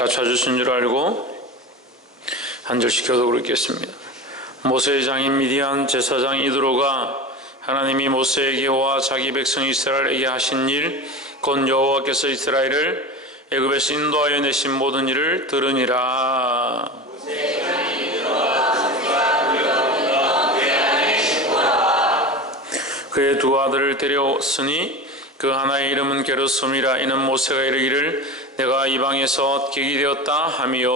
다 찾으신 줄 알고 한 절씩 교독으로 읽겠습니다. 모세의 장인 미디안 제사장 이드로가 하나님이 모세에게와 자기 백성 이스라엘에게 하신 일, 곧 여호와께서 이스라엘을 애굽에서 인도하여 내신 모든 일을 들으니라. 그의 두 아들을 데려왔으니 그 하나의 이름은 게르솜이라. 이는 모세가 이르기를 내가 이방에서 객이 되었다 하며,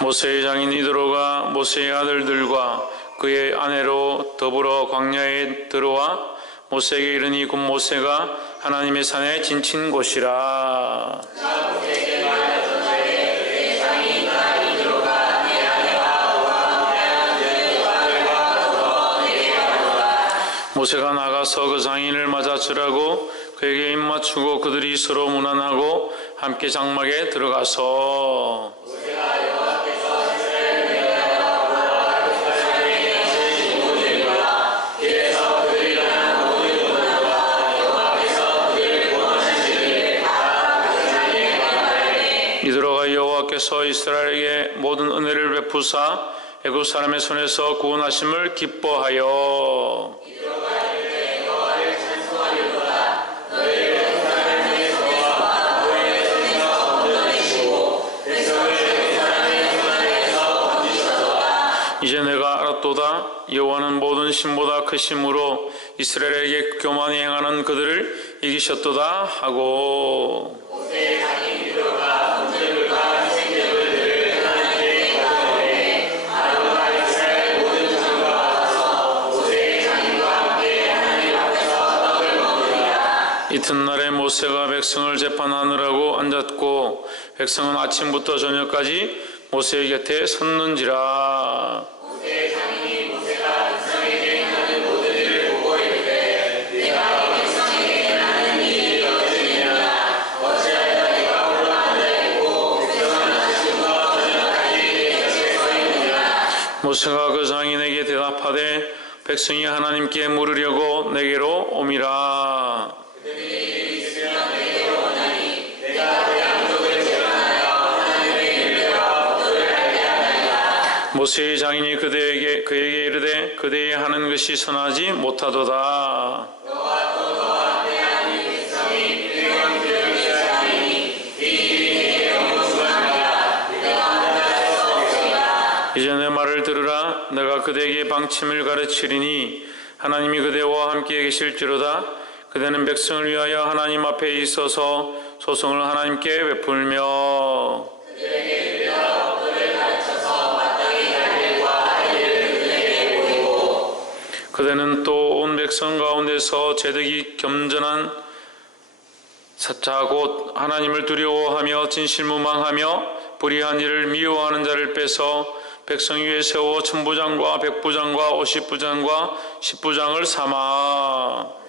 모세의 장인 이드로가 모세의 아들들과 그의 아내로 더불어 광야에 들어와 모세에게 이르니 곧 모세가 하나님의 산에 지친 곳이라. 모세가 나가서 그 장인을 맞아주라고 그에게 입맞추고 그들이 서로 문안하고 함께 장막에 들어가서 이드로가 여호와께서 이스라엘에게 모든 은혜를 베푸사 애굽 사람의 손에서 구원하심을 기뻐하여 이제 내가 알았도다. 여호와는 모든 신보다 크심으로 이스라엘에게 교만히 행하는 그들을 이기셨도다 하고, 이튿날에 모세가 백성을 재판하느라고 앉았고 백성은 아침부터 저녁까지 모세의 곁에 섰는지라. 모세의 장인이 모세가 백성에게 행하는 모든 일을 보고 이르되 내가 이 백성에게 행하는 이 일이 어찌되냐. 어찌하여 내가 홀로 앉아있고 백성은 아침부터 저녁까지 내 곁에 서 있느냐. 모세가 그 장인에게 대답하되 백성이 하나님께 물으려고 내게로 오미라. 모세의 장인이 그에게 이르되 그대의 하는 것이 선하지 못하도다. 이제 내 말을 들으라. 내가 그대에게 방침을 가르치리니 하나님이 그대와 함께 계실지로다. 그대는 백성을 위하여 하나님 앞에 있어서 소송을 하나님께 베풀며 그대는 또 온 백성 가운데서 제득이 겸전한 사자고 하나님을 두려워하며 진실무망하며 불의한 일을 미워하는 자를 빼서 백성 위에 세워 천부장과 백부장과 오십부장과 십부장을 삼아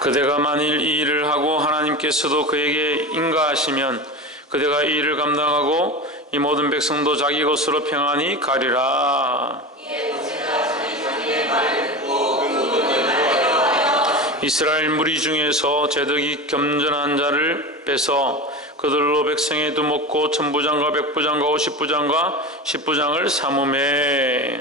그대가 만일 이 일을 하고 하나님께서도 그에게 인가하시면 그대가 이 일을 감당하고 이 모든 백성도 자기 곳으로 평안히 가리라. 이스라엘 무리 중에서 제득이 겸전한 자를 빼서 그들로 백성의 두목고 천부장과 백부장과 오십부장과 십부장을 삼음해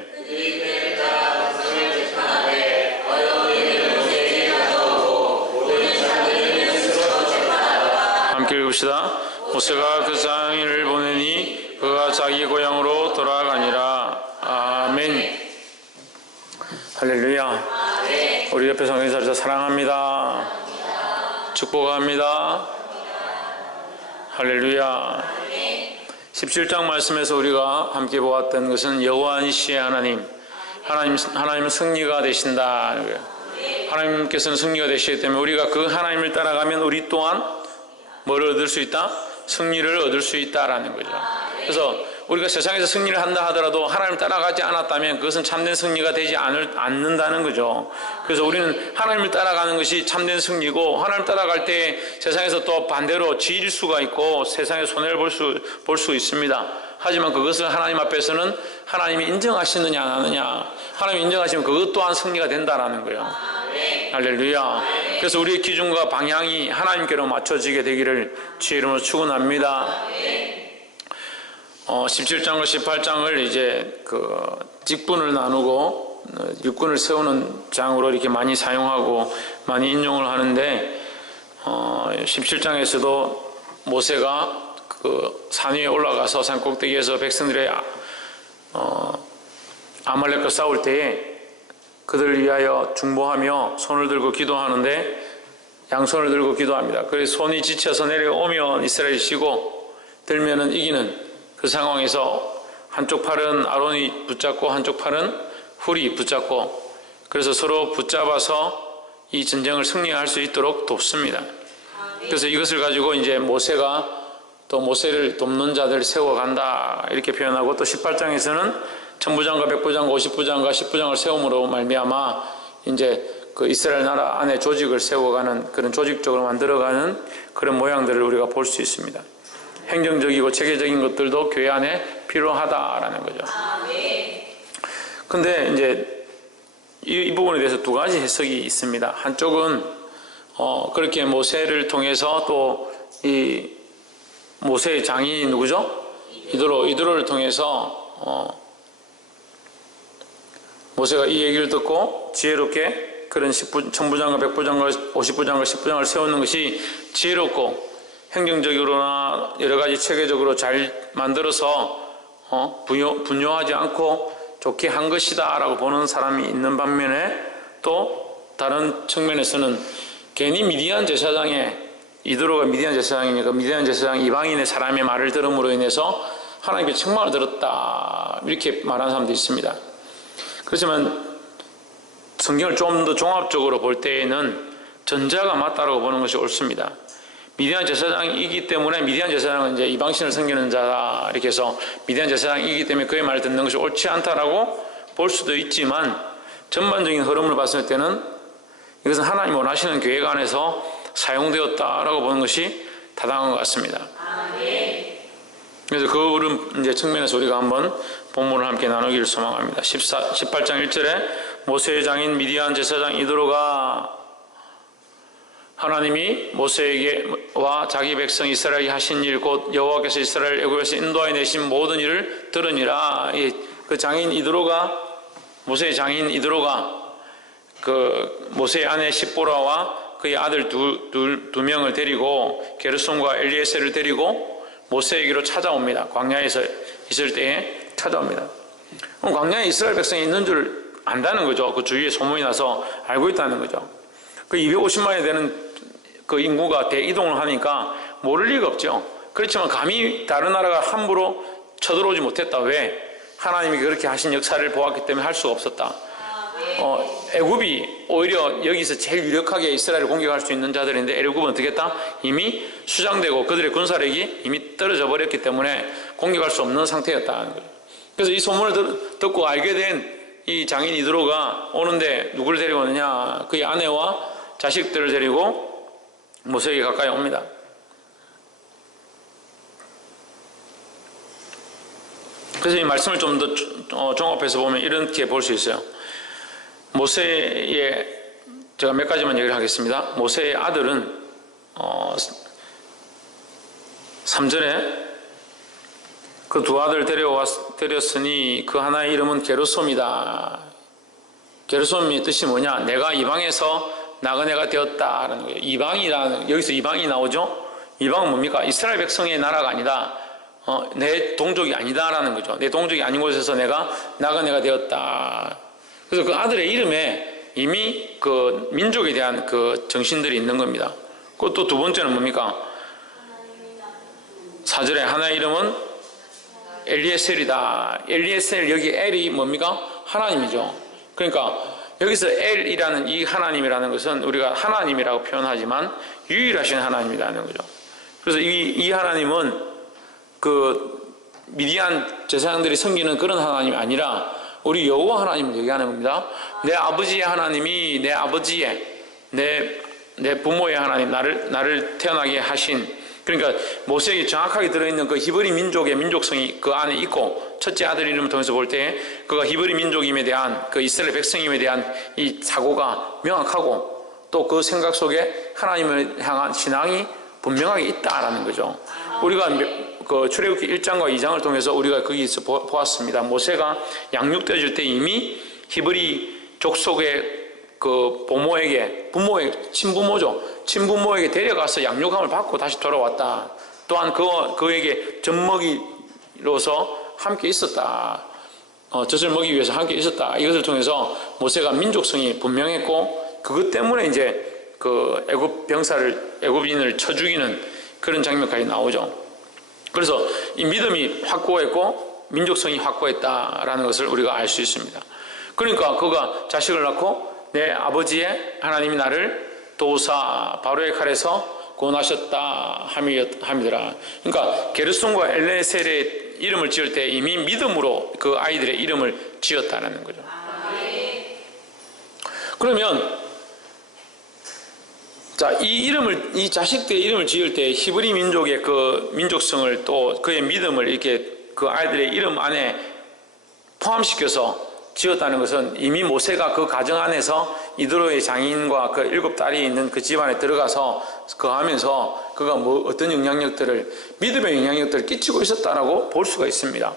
함께 읽읍시다. 모세가 그 장인을 보내니 그가 자기 고향으로 돌아가니라. 아멘. 할렐루야. 우리 옆에 성경 자리에서 사랑합니다. 축복합니다. 할렐루야. 17장 말씀에서 우리가 함께 보았던 것은 여호와이시의 하나님은 승리가 되신다. 하나님께서는 승리가 되시기 때문에 우리가 그 하나님을 따라가면 우리 또한 뭐를 얻을 수 있다? 승리를 얻을 수 있다라는 거죠. 그래서 우리가 세상에서 승리를 한다 하더라도 하나님을 따라가지 않았다면 그것은 참된 승리가 되지 않는다는 거죠. 그래서 우리는 하나님을 따라가는 것이 참된 승리고, 하나님을 따라갈 때 세상에서 또 반대로 지일 수가 있고 세상에 손해를 볼 수 있습니다. 하지만 그것을 하나님 앞에서는 하나님이 인정하시느냐 안 하느냐, 하나님이 인정하시면 그것 또한 승리가 된다라는 거예요. 할렐루야. 그래서 우리의 기준과 방향이 하나님께로 맞춰지게 되기를 주의 이름으로 축원합니다. 17장과 18장을 이제 직분을 나누고 육군을 세우는 장으로 이렇게 많이 사용하고 많이 인용을 하는데, 17장에서도 모세가 산 위에 올라가서 산 꼭대기에서 백성들의 아말렉과 싸울 때에 그들을 위하여 중보하며 손을 들고 기도하는데, 양손을 들고 기도합니다. 그래서 손이 지쳐서 내려오면 이스라엘이 쉬고 들면은 이기는 그 상황에서 한쪽 팔은 아론이 붙잡고 한쪽 팔은 훌이 붙잡고, 그래서 서로 붙잡아서 이 전쟁을 승리할 수 있도록 돕습니다. 그래서 이것을 가지고 이제 모세가 또 모세를 돕는 자들 세워간다 이렇게 표현하고, 또 18장에서는 천부장과 백부장과 50부장과 10부장을 세움으로 말미암아 이제 그 이스라엘 나라 안에 조직을 세워가는, 그런 조직적으로 만들어가는 그런 모양들을 우리가 볼 수 있습니다. 행정적이고 체계적인 것들도 교회 안에 필요하다라는 거죠. 근데 이제 이 부분에 대해서 두 가지 해석이 있습니다. 한쪽은 그렇게 모세를 통해서 또 이 모세의 장인이 누구죠? 이드로를 통해서 모세가 이 얘기를 듣고 지혜롭게 그런 천부장과 백부장과 50부장과 10부장을 세우는 것이 지혜롭고 행정적으로나 여러 가지 체계적으로 잘 만들어서 분요하지 않고 좋게 한 것이다 라고 보는 사람이 있는 반면에, 또 다른 측면에서는 괜히 미디안 제사장의, 이드로가 미디안 제사장이니까 미디안 제사장 이방인의 사람의 말을 들음으로 인해서 하나님께 책망을 들었다 이렇게 말하는 사람도 있습니다. 그렇지만 성경을 좀 더 종합적으로 볼 때에는 전자가 맞다라고 보는 것이 옳습니다. 미디안 제사장이기 때문에, 미디안 제사장은 이제 이방신을 섬기는 자다 이렇게 해서 미디안 제사장이기 때문에 그의 말을 듣는 것이 옳지 않다라고 볼 수도 있지만, 전반적인 흐름을 봤을 때는 이것은 하나님 원하시는 계획 안에서 사용되었다라고 보는 것이 타당한 것 같습니다. 그래서 그 흐름 이제 측면에서 우리가 한번 본문을 함께 나누기를 소망합니다. 18장 1절에 모세의 장인 미디안 제사장 이드로가 하나님이 모세에게와 자기 백성 이스라엘이 하신 일, 곧 여호와께서 이스라엘 애굽에서 인도하여 내신 모든 일을 들으니라. 그 장인 이드로가, 모세의 장인 이드로가 그 모세의 아내 십보라와 그의 아들 두 명을 데리고 게르솜과 엘리에셀을 데리고 모세에게로 찾아옵니다. 광야에서 있을 때에 찾아옵니다. 그럼 광야에 이스라엘 백성이 있는 줄 안다는 거죠. 그 주위에 소문이 나서 알고 있다는 거죠. 그 250만이 되는 그 인구가 대이동을 하니까 모를 리가 없죠. 그렇지만 감히 다른 나라가 함부로 쳐들어오지 못했다. 왜? 하나님이 그렇게 하신 역사를 보았기 때문에 할 수가 없었다. 애굽이 오히려 여기서 제일 유력하게 이스라엘을 공격할 수 있는 자들인데, 애굽은 어떻게 했다? 이미 수장되고 그들의 군사력이 이미 떨어져 버렸기 때문에 공격할 수 없는 상태였다는 거예요. 그래서 이 소문을 듣고 알게 된 이 장인 이드로가 오는데 누구를 데리고 오느냐? 그의 아내와 자식들을 데리고 모세에게 가까이 옵니다. 그래서 이 말씀을 좀 더 종합해서 보면 이렇게 볼 수 있어요. 모세의, 제가 몇 가지만 얘기를 하겠습니다. 모세의 아들은 3절에 그 두 아들 데렸으니 그 하나의 이름은 게르솜이다. 게르솜의 뜻이 뭐냐? 내가 이방에서 나그네가 되었다라는 거예요. 이방이라는, 여기서 이방이 나오죠? 이방은 뭡니까? 이스라엘 백성의 나라가 아니다. 내 동족이 아니다라는 거죠. 내 동족이 아닌 곳에서 내가 나그네가 되었다. 그래서 그 아들의 이름에 이미 그 민족에 대한 그 정신들이 있는 겁니다. 그리고 또 두 번째는 뭡니까? 4절에 하나의 이름은 엘리에셀이다. 엘리에셀, 여기 엘이 뭡니까? 하나님이죠. 그러니까 여기서 엘이라는 이 하나님이라는 것은 우리가 하나님이라고 표현하지만 유일하신 하나님이라는 거죠. 그래서 이 하나님은 그 미디안 제사장들이 섬기는 그런 하나님이 아니라 우리 여호와 하나님을 얘기하는 겁니다. 내 아버지의 하나님이 내 아버지의 내 부모의 하나님, 나를 태어나게 하신, 그러니까 모세에게 정확하게 들어있는 그 히브리 민족의 민족성이 그 안에 있고, 첫째 아들 이름을 통해서 볼 때 그가 히브리 민족임에 대한, 그 이스라엘 백성임에 대한 이 사고가 명확하고, 또 그 생각 속에 하나님을 향한 신앙이 분명하게 있다라는 거죠. 우리가 그 출애굽기 1장과 2장을 통해서 우리가 거기서 보았습니다. 모세가 양육되어질 때 이미 히브리 족속의 그 부모에게 친부모에게 데려가서 양육함을 받고 다시 돌아왔다. 또한 그에게 젖먹이로서 함께 있었다. 젖을 먹이기 위해서 함께 있었다. 이것을 통해서 모세가 민족성이 분명했고, 그것 때문에 이제 그 애굽인을 쳐 죽이는 그런 장면까지 나오죠. 그래서 이 믿음이 확고했고 민족성이 확고했다라는 것을 우리가 알 수 있습니다. 그러니까 그가 자식을 낳고 내 아버지의 하나님이 나를 도우사 바로의 칼에서 구원하셨다 함이더라. 그러니까 게르손과 엘레셀의 이름을 지을 때 이미 믿음으로 그 아이들의 이름을 지었다는 거죠. 그러면 자, 이 자식들의 이름을 지을 때 히브리 민족의 그 민족성을 또 그의 믿음을 이렇게 그 아이들의 이름 안에 포함시켜서 지었다는 것은 이미 모세가 그 가정 안에서 이드로의 장인과 그 7딸이 있는 그 집안에 들어가서 거하면서 그가 어떤 영향력들을, 믿음의 영향력들을 끼치고 있었다라고 볼 수가 있습니다.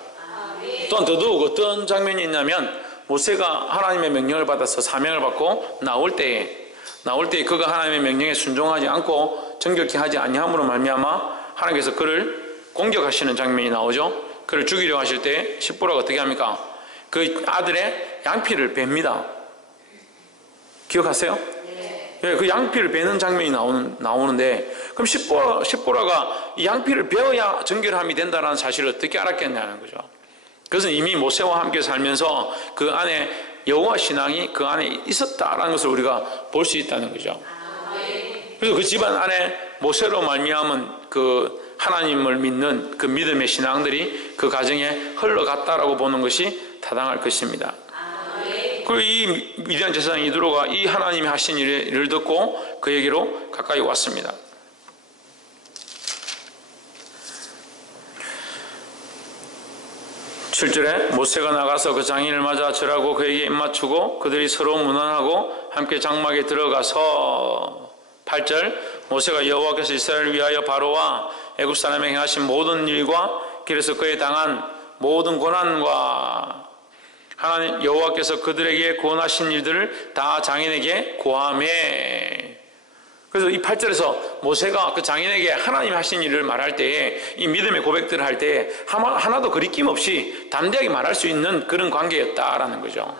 또한 더더욱 어떤 장면이 있냐면, 모세가 하나님의 명령을 받아서 사명을 받고 나올 때에 그가 하나님의 명령에 순종하지 않고 정결케 하지 아니함으로 말미암아 하나님께서 그를 공격하시는 장면이 나오죠. 그를 죽이려 하실 때 십보라가 어떻게 합니까? 그 아들의 양피를 뺍니다. 기억하세요? 네. 그 양피를 베는 장면이 나오는데, 그럼 십보라가 이 양피를 베어야 정결함이 된다는 사실을 어떻게 알았겠냐는 거죠. 그것은 이미 모세와 함께 살면서 그 안에 여호와 신앙이 그 안에 있었다라는 것을 우리가 볼 수 있다는 거죠. 그래서 그 집안 안에 모세로 말미암은 그 하나님을 믿는 그 믿음의 신앙들이 그 가정에 흘러갔다라고 보는 것이 타당할 것입니다. 그리고 이 미디안 제사장 이드로가 이 하나님이 하신 일을 듣고 그에게로 가까이 왔습니다. 7절에 모세가 나가서 그 장인을 맞아 절하고 그에게 입맞추고 그들이 서로 문안하고 함께 장막에 들어가서 8절 모세가 여호와께서 이스라엘을 위하여 바로와 애굽 사람에게 행하신 모든 일과 길에서 그에 당한 모든 고난과 하나님 여호와께서 그들에게 구원하신 일들을 다 장인에게 고하매. 그래서 이 8절에서 모세가 그 장인에게 하나님 하신 일을 말할 때에 이 믿음의 고백들을 할 때에 하나도 거리낌 없이 담대하게 말할 수 있는 그런 관계였다라는 거죠.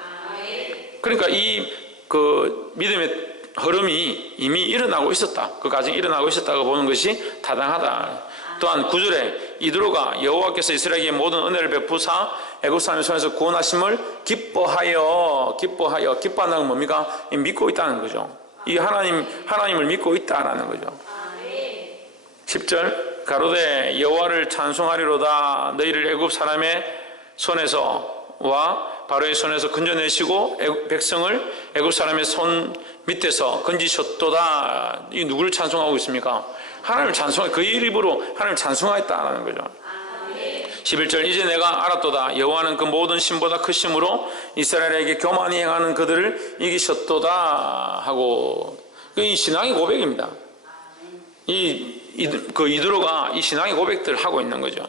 그러니까 이 그 믿음의 흐름이 이미 일어나고 있었다. 그 가정이 일어나고 있었다고 보는 것이 타당하다. 또한 9절에 이드로가 여호와께서 이스라엘에게 모든 은혜를 베푸사 애굽 사람의 손에서 구원하심을 기뻐한다는 건 뭡니까? 믿고 있다는 거죠. 이 하나님을 믿고 있다라는 거죠. 10절 가로되 여호와를 찬송하리로다. 너희를 애굽 사람의 손에서와 바로의 손에서 건져내시고 백성을 애굽 사람의 손 밑에서 건지셨도다. 이 누구를 찬송하고 있습니까? 하나님을 그의 입으로 하나님을 찬송하였다라는 거죠. 11절 이제 내가 알았도다. 여호와는 그 모든 신보다 크심으로 이스라엘에게 교만히 행하는 그들을 이기셨도다 하고, 이 신앙의 고백입니다. 이드로가 이 신앙의 고백들을 하고 있는 거죠.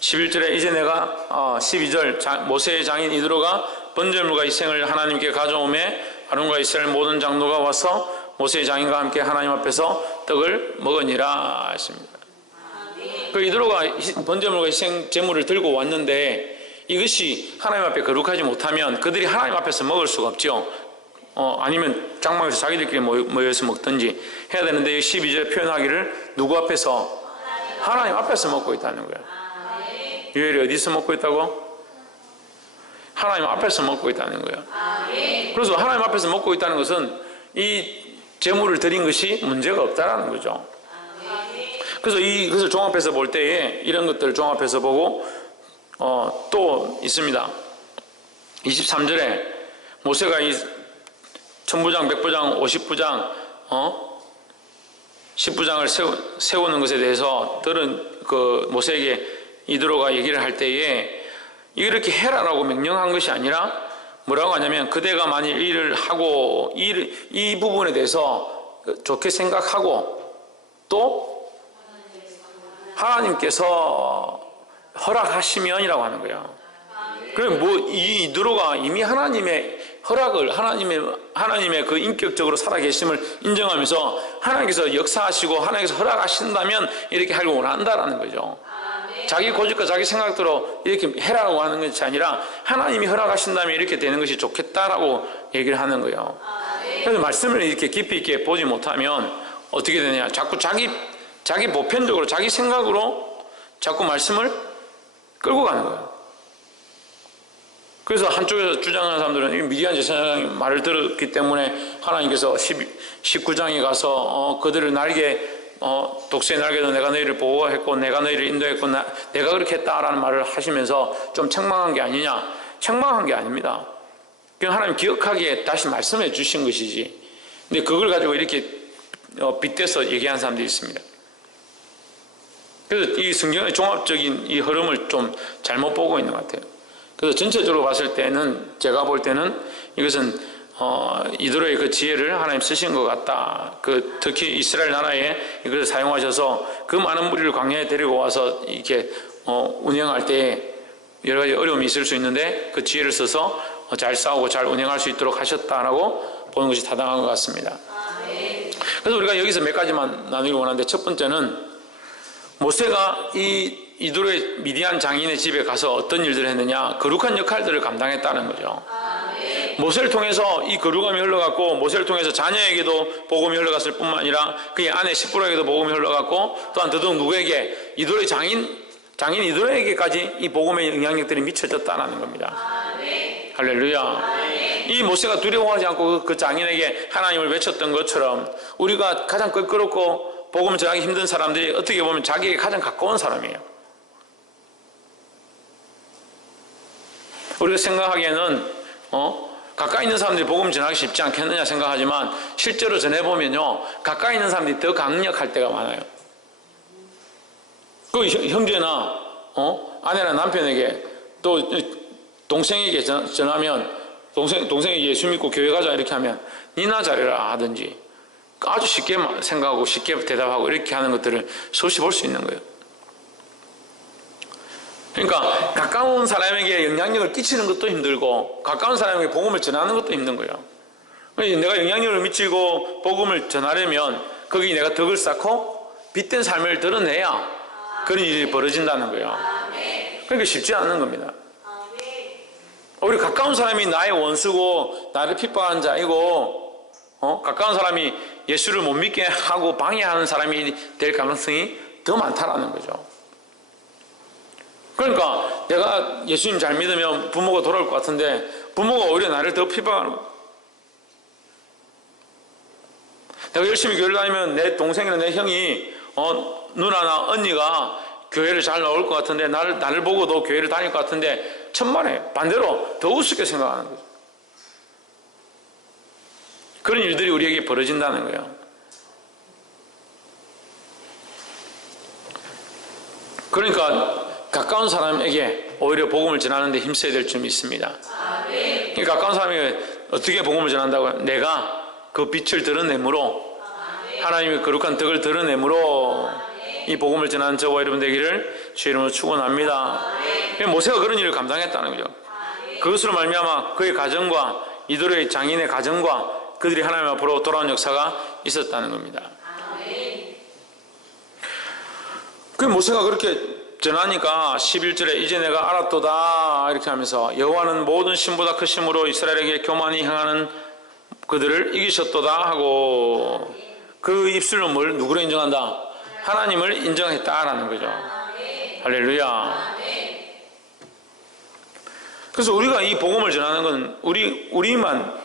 11절에 이제 내가 12절 모세의 장인 이드로가 번제물과 희생을 하나님께 가져오매 아론과 이스라엘 모든 장로가 와서 모세의 장인과 함께 하나님 앞에서 떡을 먹으니라 했습니다. 그 이드로가 번제물과 희생 제물을 들고 왔는데 이것이 하나님 앞에 거룩하지 못하면 그들이 하나님 앞에서 먹을 수가 없죠. 아니면 장막에서 자기들끼리 모여서 먹든지 해야 되는데 12절에 표현하기를 누구 앞에서? 하나님 앞에서 먹고 있다는 거예요. 유엘이 어디서 먹고 있다고? 하나님 앞에서 먹고 있다는 거예요. 그래서 하나님 앞에서 먹고 있다는 것은 이 제물을 드린 것이 문제가 없다라는 거죠. 그래서 이것을 종합해서 볼 때에 이런 것들을 종합해서 보고 또 있습니다. 23절에 모세가 이 천부장, 백부장, 50부장, 10부장을 세우는 것에 대해서 들은 그 모세에게 이드로가 얘기를 할 때에 이렇게 해라라고 명령한 것이 아니라 뭐라고 하냐면 그대가 만일 일을 하고 이 부분에 대해서 좋게 생각하고 또 하나님께서 허락하시면이라고 하는 거예요. 그럼 이 이드로가 이미 하나님의 허락을 하나님의 그 인격적으로 살아계심을 인정하면서 하나님께서 역사하시고 하나님께서 허락하신다면 이렇게 하려고 원한다라는 거죠. 자기 고집과 자기 생각대로 이렇게 해라고 하는 것이 아니라 하나님이 허락하신다면 이렇게 되는 것이 좋겠다라고 얘기를 하는 거예요. 그래서 말씀을 이렇게 깊이 있게 보지 못하면 어떻게 되냐? 자꾸 자기 보편적으로 자기 생각으로 자꾸 말씀을 끌고 가는 거예요. 그래서 한쪽에서 주장하는 사람들은 미디안 제사장의 말을 들었기 때문에 하나님께서 19장에 가서 그들을 독수의 날개도 내가 너희를 보호했고 내가 너희를 인도했고 내가 그렇게 했다라는 말을 하시면서 좀 책망한 게 아니냐? 책망한 게 아닙니다. 그냥 하나님 기억하기에 다시 말씀해 주신 것이지. 근데 그걸 가지고 이렇게 빗대서 얘기한 사람들이 있습니다. 그래서 이 성경의 종합적인 이 흐름을 좀 잘못 보고 있는 것 같아요. 그래서 전체적으로 봤을 때는 제가 볼 때는 이것은 이드로의 그 지혜를 하나님 쓰신 것 같다. 특히 이스라엘 나라에 이것을 사용하셔서 그 많은 무리를 광야에 데리고 와서 이렇게 운영할 때 여러 가지 어려움이 있을 수 있는데 그 지혜를 써서 잘 싸우고 잘 운영할 수 있도록 하셨다라고 보는 것이 타당한 것 같습니다. 그래서 우리가 여기서 몇 가지만 나누기 원하는데 첫 번째는 모세가 이드로의 미디안 장인의 집에 가서 어떤 일들을 했느냐? 거룩한 역할들을 감당했다는 거죠. 모세를 통해서 이 거룩함이 흘러갔고 모세를 통해서 자녀에게도 복음이 흘러갔을 뿐만 아니라 그의 아내 시프라에게도 복음이 흘러갔고 또한 더더욱 누구에게? 이드로의 장인 이드로에게까지 이 복음의 영향력들이 미쳐졌다는 겁니다. 할렐루야. 이 모세가 두려워하지 않고 그 장인에게 하나님을 외쳤던 것처럼 우리가 가장 껄끄럽고 복음을 전하기 힘든 사람들이 어떻게 보면 자기에게 가장 가까운 사람이에요. 우리가 생각하기에는 가까이 있는 사람들이 복음을 전하기 쉽지 않겠느냐 생각하지만 실제로 전해보면요 가까이 있는 사람들이 더 강력할 때가 많아요. 그 형제나 아내나 남편에게 또 동생에게 전하면 동생이 예수 믿고 교회 가자 이렇게 하면 니나 잘해라 하든지 아주 쉽게 생각하고 쉽게 대답하고 이렇게 하는 것들을 수없이 볼 수 있는 거예요. 그러니까 가까운 사람에게 영향력을 끼치는 것도 힘들고 가까운 사람에게 복음을 전하는 것도 힘든 거예요. 내가 영향력을 미치고 복음을 전하려면 거기 내가 덕을 쌓고 빗된 삶을 드러내야 그런 일이 벌어진다는 거예요. 그러니까 쉽지 않은 겁니다. 우리 가까운 사람이 나의 원수고 나를 핍박하는 자이고 가까운 사람이 예수를 못 믿게 하고 방해하는 사람이 될 가능성이 더 많다라는 거죠. 그러니까 내가 예수님 잘 믿으면 부모가 돌아올 것 같은데 부모가 오히려 나를 더 핍박하는 거예요. 내가 열심히 교회를 다니면 내 동생이나 내 형이 누나나 언니가 교회를 잘 나올 것 같은데 나를 보고도 교회를 다닐 것 같은데 천만에 반대로 더 우습게 생각하는 거죠. 그런 일들이 우리에게 벌어진다는 거예요. 그러니까 가까운 사람에게 오히려 복음을 전하는 데 힘써야 될 점이 있습니다. 그러니까 가까운 사람에게 어떻게 복음을 전한다고요? 내가 그 빛을 드러내므로 하나님의 거룩한 덕을 드러내므로 이 복음을 전하는 저와 여러분 되기를 주의 이름으로 축원합니다. 모세가 그런 일을 감당했다는 거죠. 그것으로 말미암아 그의 가정과 이드로의 장인의 가정과 그들이 하나님 앞으로 돌아온 역사가 있었다는 겁니다. 그 모세가 그렇게 전하니까 11절에 이제 내가 알았도다 이렇게 하면서 여호와는 모든 신보다 크심으로 이스라엘에게 교만히 행하는 그들을 이기셨도다 하고 그 입술로 뭘 누구를 인정한다? 하나님을 인정했다라는 거죠. 할렐루야. 그래서 우리가 이 복음을 전하는 건 우리만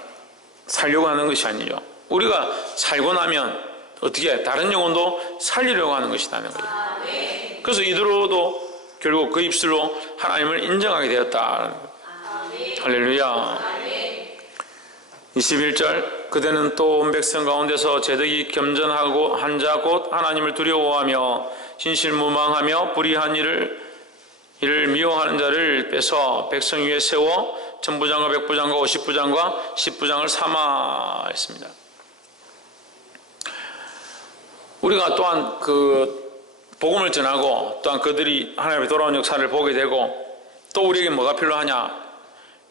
살려고 하는 것이 아니죠. 우리가 살고 나면 어떻게 다른 영혼도 살리려고 하는 것이라는 거죠. 그래서 이들로도 결국 그 입술로 하나님을 인정하게 되었다. 할렐루야. 21절 그대는 또 온 백성 가운데서 제덕이 겸전하고 한 자 곧 하나님을 두려워하며 진실무망하며 불의한 일을 미워하는 자를 빼서 백성 위에 세워 천부장과 백부장과 50부장과 10부장을 삼아 했습니다. 우리가 또한 그 복음을 전하고 또한 그들이 하나님의 돌아온 역사를 보게 되고 또 우리에게 뭐가 필요하냐?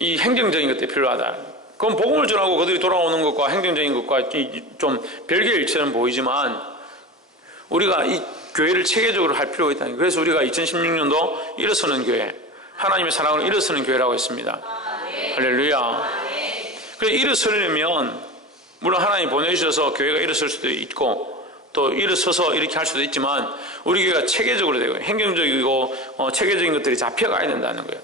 이 행정적인 것들이 필요하다. 그럼 복음을 전하고 그들이 돌아오는 것과 행정적인 것과 좀 별개의 일처럼 보이지만 우리가 이 교회를 체계적으로 할 필요가 있다. 그래서 우리가 2016년도 일어서는 교회, 하나님의 사랑으로 일어서는 교회라고 했습니다. 할렐루야. 그래서 일어서려면 물론 하나님이 보내주셔서 교회가 일어설 수도 있고 또 일어서서 이렇게 할 수도 있지만 우리 교회가 체계적으로 되고 행정적이고 체계적인 것들이 잡혀가야 된다는 거예요.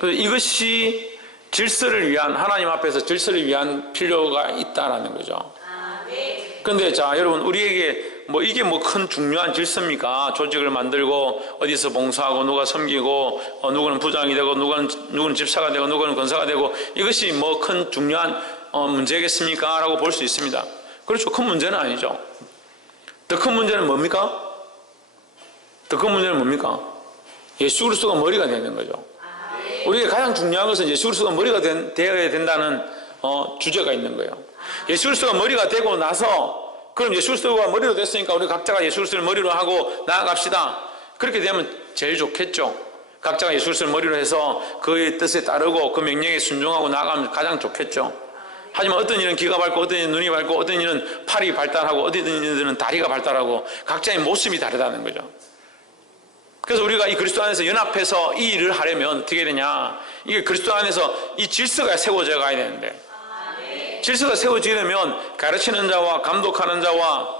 그래서 이것이 질서를 위한 하나님 앞에서 질서를 위한 필요가 있다라는 거죠. 그런데 자 여러분 우리에게 이게 큰 중요한 질서입니까? 조직을 만들고 어디서 봉사하고 누가 섬기고 누구는 부장이 되고 누구는 집사가 되고 누구는 권사가 되고 이것이 큰 중요한 문제겠습니까? 라고 볼 수 있습니다. 그렇죠. 큰 문제는 아니죠. 더 큰 문제는 뭡니까? 더 큰 문제는 뭡니까? 예수 그리스도가 머리가 되는 거죠. 우리에게 가장 중요한 것은 예수 그리스도가 머리가 되어야 된다는 주제가 있는 거예요. 예수 그리스도가 머리가 되고 나서 그럼 예수 그리스도가 머리로 됐으니까 우리 각자가 예수 그리스도를 머리로 하고 나아갑시다. 그렇게 되면 제일 좋겠죠. 각자가 예수 그리스도를 머리로 해서 그의 뜻에 따르고 그 명령에 순종하고 나아가면 가장 좋겠죠. 하지만 어떤 일은 귀가 밝고 어떤 일은 눈이 밝고 어떤 일은 팔이 발달하고 어떤 일은 다리가 발달하고 각자의 모습이 다르다는 거죠. 그래서 우리가 이 그리스도 안에서 연합해서 이 일을 하려면 어떻게 되냐? 이게 그리스도 안에서 이 질서가 세워져 가야 되는데 질서가 세워지려면 가르치는 자와 감독하는 자와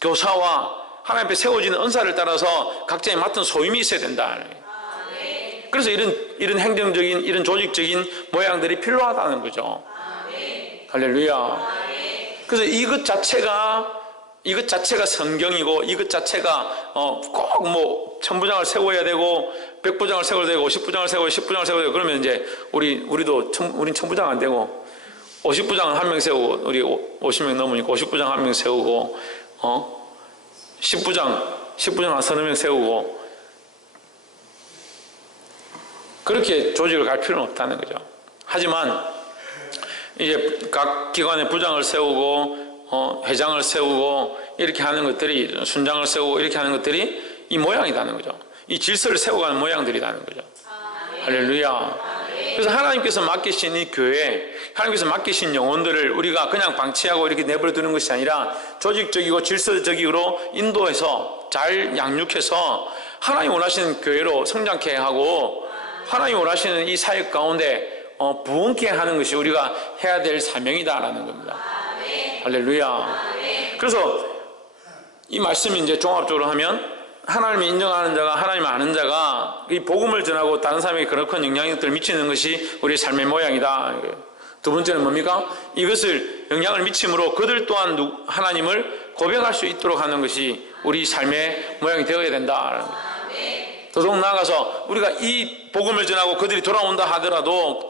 교사와 하나님 앞에 세워지는 은사를 따라서 각자의 맡은 소임이 있어야 된다. 그래서 이런 행정적인 이런 조직적인 모양들이 필요하다는 거죠. 할렐루야. 그래서 이것 자체가 성경이고 이것 자체가 꼭 천부장을 세워야 되고 백부장을 세워야 되고 50부장을 세워야 되고 10부장을 세워야 되고 그러면 이제 우린 천부장 안 되고 50부장은 한 명 세우고 우리 50명 넘으니까 50부장 한 명 세우고 10부장 한 서너 명 세우고 그렇게 조직을 갈 필요는 없다는 거죠. 하지만 이제 각 기관의 부장을 세우고 회장을 세우고 이렇게 하는 것들이 순장을 세우고 이렇게 하는 것들이 이 모양이라는 거죠. 이 질서를 세워가는 모양들이라는 거죠. 할렐루야. 그래서 하나님께서 맡기신 이 교회, 하나님께서 맡기신 영혼들을 우리가 그냥 방치하고 이렇게 내버려 두는 것이 아니라 조직적이고 질서적으로 인도해서 잘 양육해서 하나님 원하시는 교회로 성장케 하고 하나님 원하시는 이 사역 가운데 부흥케 하는 것이 우리가 해야 될 사명이다라는 겁니다. 할렐루야. 그래서 이 말씀이 이제 종합적으로 하면 하나님을 인정하는 자가 하나님을 아는 자가 이 복음을 전하고 다른 사람에게 그런 영향력들을 미치는 것이 우리의 삶의 모양이다. 두 번째는 뭡니까? 이것을 영향을 미침으로 그들 또한 하나님을 고백할 수 있도록 하는 것이 우리 삶의 모양이 되어야 된다. 더더욱 나아가서 우리가 이 복음을 전하고 그들이 돌아온다 하더라도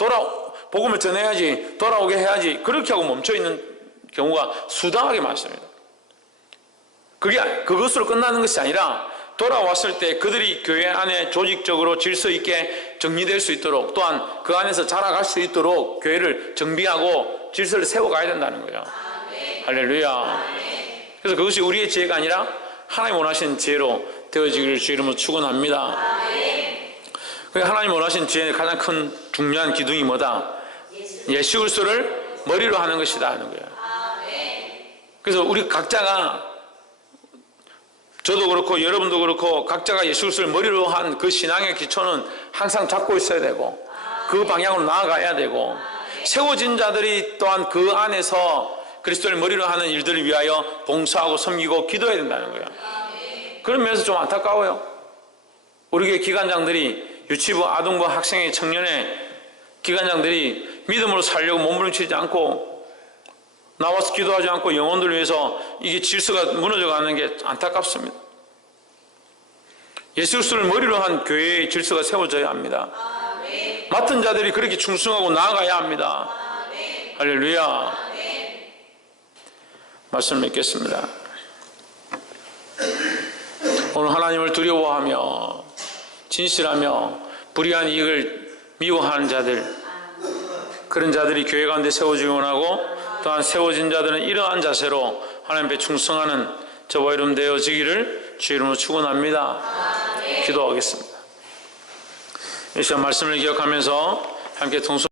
복음을 전해야지 돌아오게 해야지 그렇게 하고 멈춰있는 경우가 수당하게 많습니다. 그것으로 끝나는 것이 아니라 돌아왔을 때 그들이 교회 안에 조직적으로 질서 있게 정리될 수 있도록 또한 그 안에서 자라갈 수 있도록 교회를 정비하고 질서를 세워가야 된다는 거예요. 할렐루야. 그래서 그것이 우리의 지혜가 아니라 하나님 원하시는 지혜로 되어지기를 주의 이름으로 축원합니다. 하나님 원하시는 지혜의 가장 큰 중요한 기둥이 뭐다? 예수 그리스도를 머리로 하는 것이다 하는 거예요. 그래서 우리 각자가 저도 그렇고 여러분도 그렇고 각자가 예수 그리스도를 머리로 한 그 신앙의 기초는 항상 잡고 있어야 되고 그 방향으로 나아가야 되고 세워진 자들이 또한 그 안에서 그리스도를 머리로 하는 일들을 위하여 봉사하고 섬기고 기도해야 된다는 거예요. 그런 면에서 좀 안타까워요. 우리 교회 기관장들이 유치부, 아동부, 학생회, 청년회 기관장들이 믿음으로 살려고 몸부림치지 않고 나와서 기도하지 않고 영혼들 위해서 이게 질서가 무너져가는 게 안타깝습니다. 예수 그리스도를 머리로 한 교회의 질서가 세워져야 합니다. 맡은 자들이 그렇게 충성하고 나아가야 합니다. 할렐루야. 말씀 맺겠습니다. 오늘 하나님을 두려워하며 진실하며 불의한 이익을 미워하는 자들, 그런 자들이 교회 가운데 세워지기 원하고, 또한 세워진 자들은 이러한 자세로 하나님 앞에 충성하는 저와 여러분 되어지기를 주의 이름으로 축원합니다. 기도하겠습니다. 이 시간 말씀을 기억하면서 함께 동서